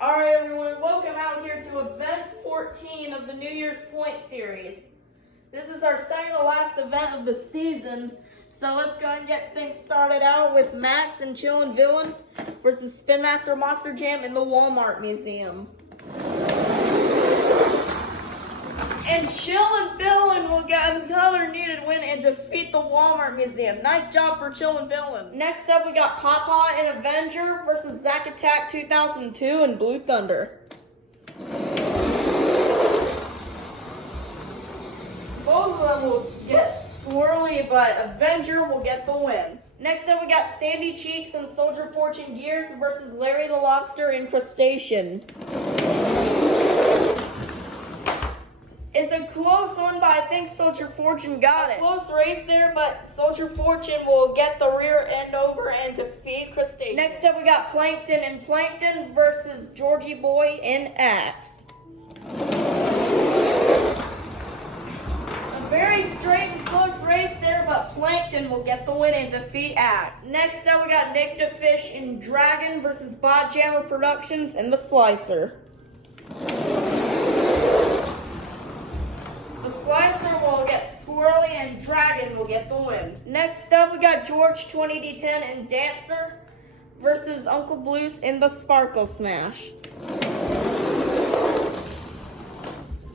Alright everyone, welcome out here to event 14 of the New Year's Point series. This is our second to last event of the season, so let's go ahead and get things started out with Max and Chillin' Villain versus Spin Master Monster Jam in the Walmart Museum. And Chillin' Villain will get another needed win and defeat the Walmart Museum. Nice job for Chillin' Villain. Next up, we got Papa and Avenger versus Zack Attack 2002 and Blue Thunder. Both of them will get squirrely, but Avenger will get the win. Next up, we got Sandy Cheeks and Soldier Fortune Gears versus Larry the Lobster and Crustacean. It's a close one, but I think Soldier Fortune got it. Close race there, but Soldier Fortune will get the rear end over and defeat Crustacean. Next up, we got Plankton and Plankton versus Georgie Boy and Axe. A very straight and close race there, but Plankton will get the win and defeat Axe. Next up, we got Nick DeFish and Dragon versus Bot Jammer Productions and the Slicer. The Slicer will get squirrely and Dragon will get the win. Next up, we got George 20D10 and Dancer versus Uncle Blues in the Sparkle Smash.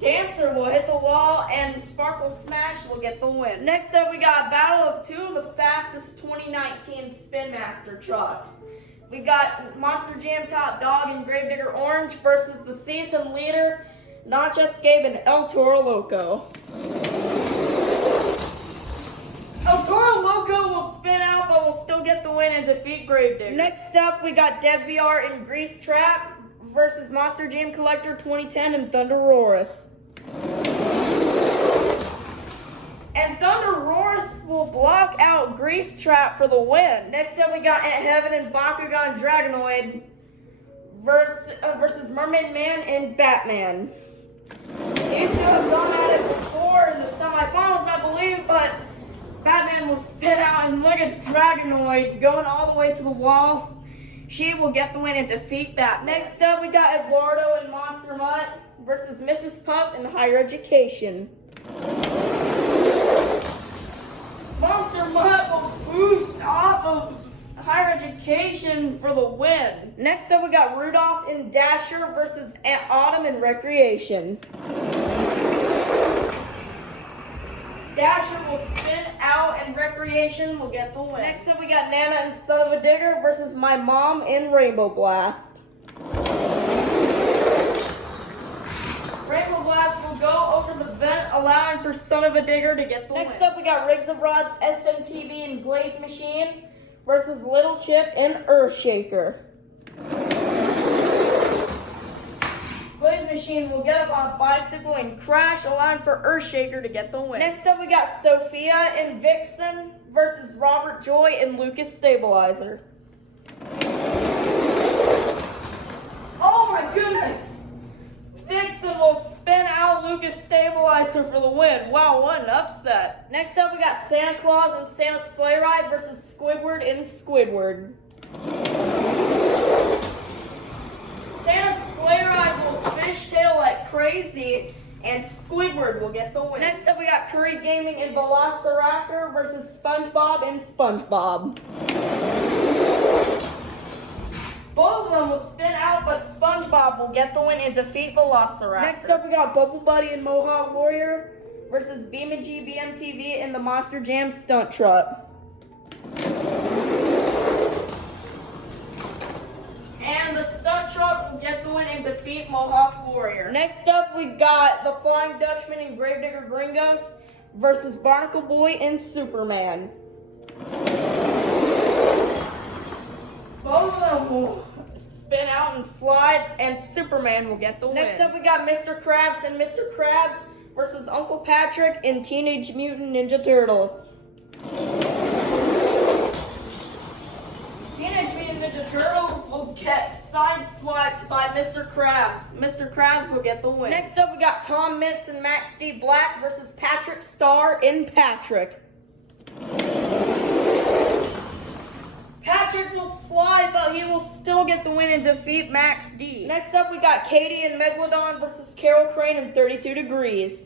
Dancer will hit the wall and Sparkle Smash will get the win. Next up, we got a battle of two of the fastest 2019 Spin Master trucks. We got Monster Jam Top Dog and Gravedigger Orange versus the season leader, Not Just Gabe and El Toro Loco. El Toro Loco will spin out, but will still get the win and defeat Gravedigger. Next up, we got Dev VR and Grease Trap versus Monster Jam Collector 2010 and Thunder Roarus. And Thunder Roarus will block out Grease Trap for the win. Next up, we got Ant Heaven and Bakugan Dragonoid versus Mermaid Man and Batman. These two have gone at it before in the semifinals, I believe, but Batman will spin out and look at Dragonoid going all the way to the wall. She will get the win and defeat Batman. Next up, we got Eduardo and Monster Mutt versus Mrs. Puff and Higher Education. Monster Mutt will boost off of Higher Education for the win. Next up, we got Rudolph and Dasher versus Autumn and Recreation. Dasher will spin out and Recreation will get the win. Next up, we got Nana and Son of a Digger versus My Mom in Rainbow Blast. Rainbow Blast will go over the vent, allowing for Son of a Digger to get the win. Next up, we got Riggs of Rods, SMTV, and Glaze Machine versus Little Chip and Earthshaker. Glaze Machine will get up on a bicycle and crash, allowing for Earthshaker to get the win. Next up, we got Sophia and Vixen versus Robert Joy and Lucas Stabilizer. Oh my goodness! Vixen will spin out Lucas Stabilizer for the win. Wow, what an upset. Next up, we got Santa Claus and Santa's Sleigh Ride versus Squidward and Squidward. Santa's Sleigh Ride will fishtail like crazy, and Squidward will get the win. Next up, we got Curry Gaming and Velociraptor versus SpongeBob and SpongeBob. Both of them will spin out, but SpongeBob will get the win and defeat Velociraptor. Next up, we got Bubble Buddy and Mohawk Warrior versus BeamNG BMTV in the Monster Jam Stunt Truck. And the Stunt Truck will get the win and defeat Mohawk Warrior. Next up, we got the Flying Dutchman and Gravedigger Gringos versus Barnacle Boy and Superman. Both of them will spin out and slide, and Superman will get the win. Next up, we got Mr. Krabs and Mr. Krabs versus Uncle Patrick in Teenage Mutant Ninja Turtles. Teenage Mutant Ninja Turtles will get sideswiped by Mr. Krabs. Mr. Krabs will get the win. Next up, we got Tom Mintz and Max D. Black versus Patrick Star in Patrick. Patrick Patrick will slide, but he will still get the win and defeat Max D. Next up, we got Katie and Megalodon versus Carol Crane in 32 degrees.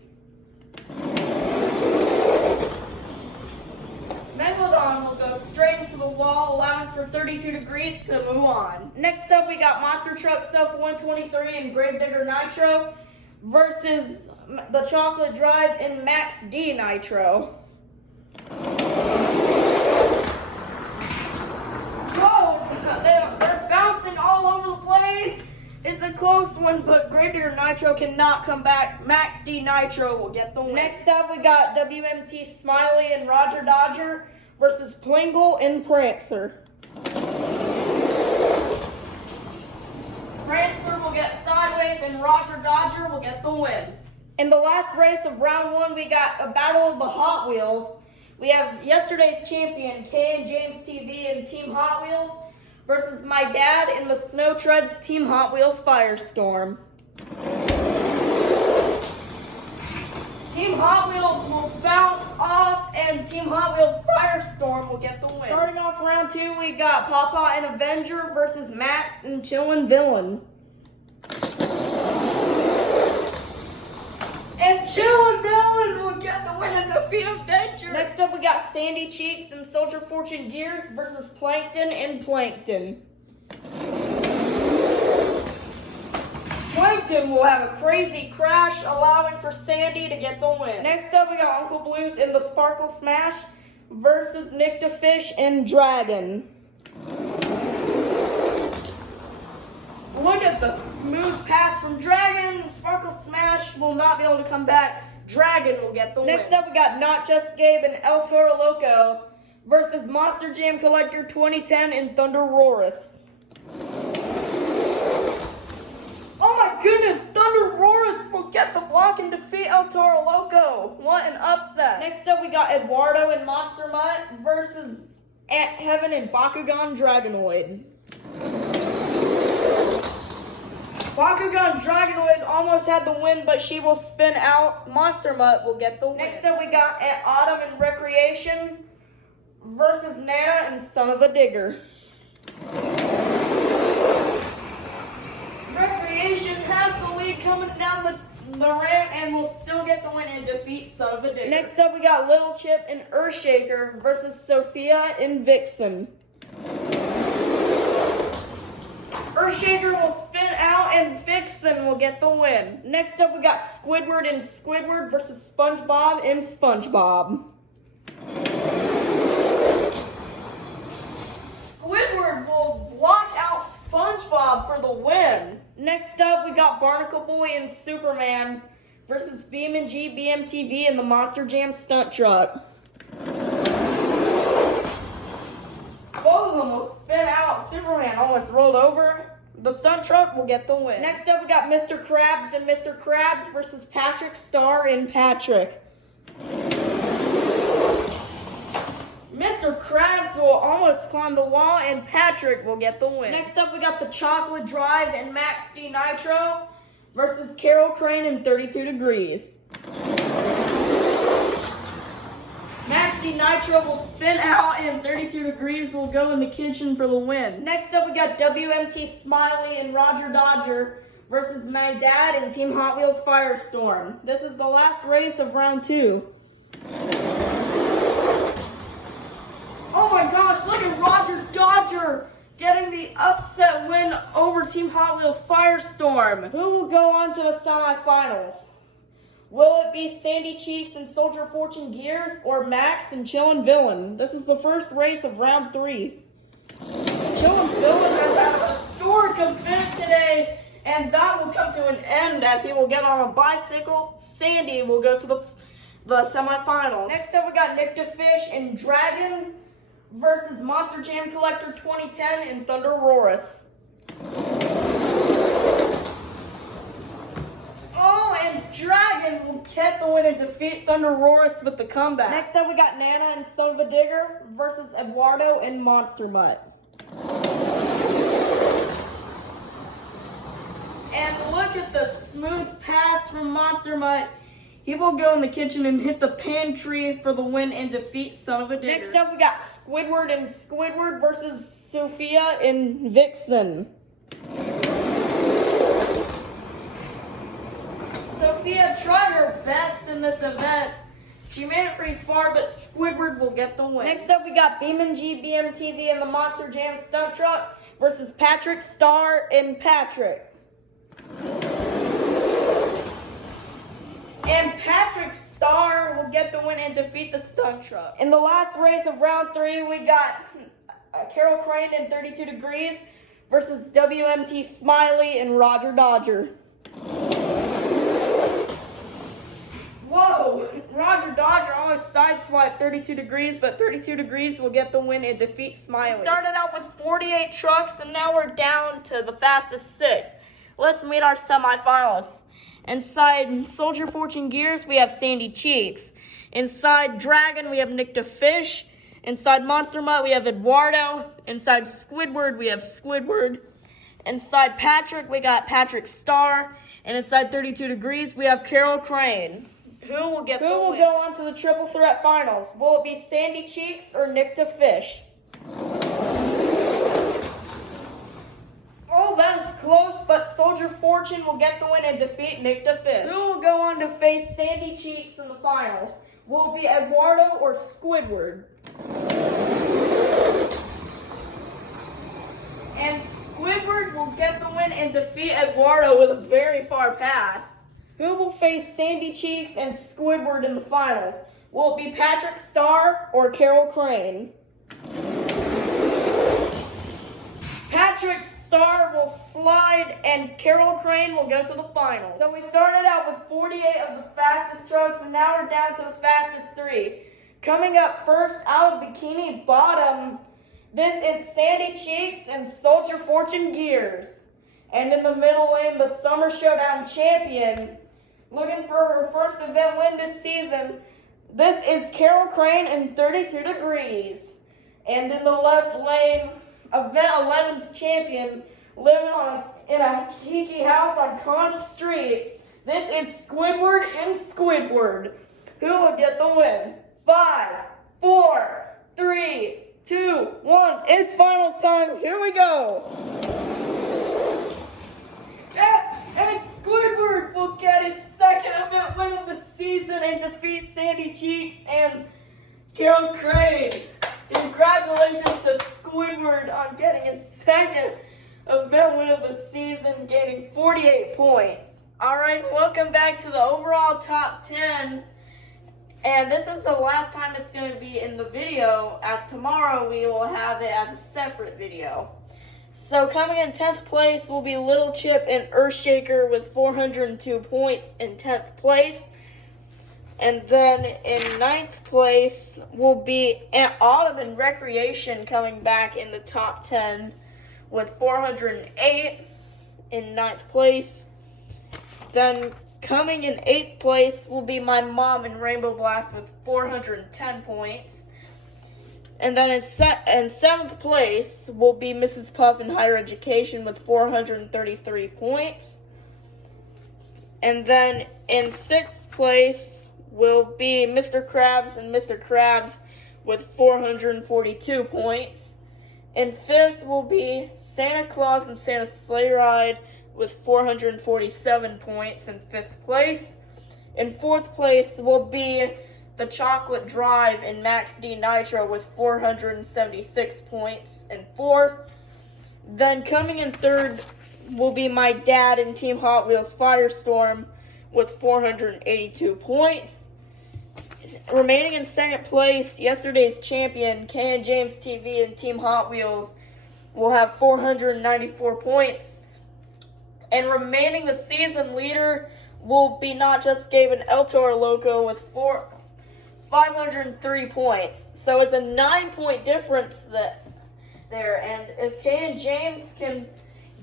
Megalodon will go straight into the wall, allowing for 32 degrees to move on. Next up, we got Monster Truck Stuff 123 and Gravedigger Nitro versus the Chocolate Drive and Max D Nitro. They're bouncing all over the place. It's a close one, but Gravedigger Nitro cannot come back. Max D Nitro will get the win. Next up, we got WMT Smiley and Roger Dodger versus Plingle and Prancer. Prancer will get sideways and Roger Dodger will get the win. In the last race of round 1, we got a battle of the Hot Wheels. We have yesterday's champion, Kay and James TV and Team Hot Wheels, versus my dad in the Snow Treads Team Hot Wheels Firestorm. Team Hot Wheels will bounce off and Team Hot Wheels Firestorm will get the win. Starting off round 2, we got Papa and Avenger versus Max and Chillin' Villain. And Chillin' Villain will get the win and defeat Avenger. Next up, we got Sandy Cheeks and Soldier Fortune Gears versus Plankton and Plankton. Plankton will have a crazy crash, allowing for Sandy to get the win. Next up, we got Uncle Blues in the Sparkle Smash versus Nick the Fish and Dragon. Look at the smooth pass from Dragon. Sparkle Smash will not be able to come back. Dragon will get the win. Next up, we got Not Just Gabe and El Toro Loco versus Monster Jam Collector 2010 and Thunder Roarus. Oh my goodness, Thunder Roarus will get the block and defeat El Toro Loco. What an upset. Next up, we got Eduardo and Monster Mutt versus Ant Heaven and Bakugan Dragonoid. Bakugan Dragonoid almost had the win, but she will spin out. Monster Mutt will get the win. Next up, we got Autumn and Recreation versus Nana and Son of a Digger. Recreation has the lead coming down the ramp and will still get the win and defeat Son of a Digger. Next up, we got Little Chip and Earthshaker versus Sophia and Vixen. Earthshaker will spin out and Vixen will get the win. Next up, we got Squidward and Squidward versus SpongeBob and SpongeBob. Squidward will block out SpongeBob for the win. Next up, we got Barnacle Boy and Superman versus BeamNG, BMTV, and the Monster Jam Stunt Truck. Both of them will spin out. Superman almost rolled over. The stunt truck will get the win. Next up, we got Mr. Krabs and Mr. Krabs versus Patrick Star and Patrick. Mr. Krabs will almost climb the wall and Patrick will get the win. Next up, we got the Chocolate Drive and Max D Nitro versus Carol Crane in 32 degrees. Max D Nitro will spin out and 32 degrees will go in the kitchen for the win. Next up, we got WMT Smiley and Roger Dodger versus my dad and Team Hot Wheels Firestorm. This is the last race of round 2. Oh my gosh, look at Roger Dodger getting the upset win over Team Hot Wheels Firestorm. Who will go on to the semifinals? Will it be Sandy Cheeks and Soldier Fortune Gears or Max and Chillin' Villain? This is the first race of round 3. Chillin' Villain has had a historic event today, and that will come to an end as he will get on a bicycle. Sandy will go to the semifinals. Next up, we got Nick the Fish and Dragon versus Monster Jam Collector 2010 and Thunder Roarus. Oh, and Dragon will get the win and defeat Thunder Roarus with the comeback. Next up, we got Nana and Son of a Digger versus Eduardo and Monster Mutt. And look at the smooth pass from Monster Mutt. He will go in the kitchen and hit the pantry for the win and defeat Son of a Digger. Next up, we got Squidward and Squidward versus Sophia and Vixen. Sophia tried her best in this event. She made it pretty far, but Squidward will get the win. Next up, we got BeamNG, BMTV, and the Monster Jam Stunt Truck versus Patrick Star and Patrick. And Patrick Star will get the win and defeat the stunt truck. In the last race of round 3, we got Carol Crane and 32 Degrees versus WMT Smiley and Roger Dodger. Whoa! Roger Dodger almost sideswiped 32 Degrees, but 32 Degrees will get the win and defeat Smiley. We started out with 48 trucks, and now we're down to the fastest 6. Let's meet our semifinalists. Inside Soldier Fortune Gears, we have Sandy Cheeks. Inside Dragon, we have Nick to Fish. Inside Monster Mutt, we have Eduardo. Inside Squidward, we have Squidward. Inside Patrick, we got Patrick Star. And inside 32 Degrees, we have Carol Crane. Who will go on to the Triple Threat Finals? Will it be Sandy Cheeks or Nick to Fish? Oh, that is close, but Soldier Fortune will get the win and defeat Nick to Fish. Who will go on to face Sandy Cheeks in the finals? Will it be Eduardo or Squidward? And Squidward will get the win and defeat Eduardo with a very far pass. Who will face Sandy Cheeks and Squidward in the finals? Will it be Patrick Star or Carol Crane? Patrick Star will slide and Carol Crane will go to the finals. So we started out with 48 of the fastest trucks and now we're down to the fastest 3. Coming up first out of Bikini Bottom, this is Sandy Cheeks and Soldier Fortune Gears. And in the middle lane, the Summer Showdown champion, looking for her first event win this season, this is Carol Crane and 32 Degrees. And in the left lane, Event 11's champion, living in a tiki house on Conch Street, this is Squidward and Squidward. Who will get the win? 5, 4, 3, 2, 1. It's final time. Here we go. And Squidward will get his second event win of the season and defeat Sandy Cheeks and Carol Crane. Congratulations to Squidward on getting his second event win of the season, gaining 48 points. Alright, welcome back to the overall top 10. And this is the last time it's going to be in the video, as tomorrow we will have it as a separate video. So coming in 10th place will be Little Chip and Earthshaker with 402 points in 10th place. And then in 9th place will be Autumn and Recreation coming back in the top 10 with 408 in 9th place. Then coming in 8th place will be My Mom and Rainbow Blast with 410 points. And then in 7th place will be Mrs. Puff and Higher Education with 433 points. And then in 6th place will be Mr. Krabs and Mr. Krabs with 442 points. In 5th will be Santa Claus and Santa's Sleigh Ride with 447 points in 5th place. In 4th place will be The Chocolate Drive and Max D Nitro with 476 points in 4th. Then coming in 3rd will be My Dad and Team Hot Wheels Firestorm with 482 points. Remaining in 2nd place, yesterday's champion, K and James TV and Team Hot Wheels will have 494 points. And remaining the season leader will be Not Just Gabe and El Toro Loco with 503 points. So it's a 9-point difference there. And if K and James can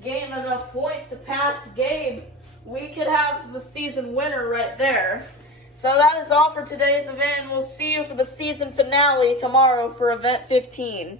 gain enough points to pass Gabe, we could have the season winner right there. So that is all for today's event. We'll see you for the season finale tomorrow for Event 15.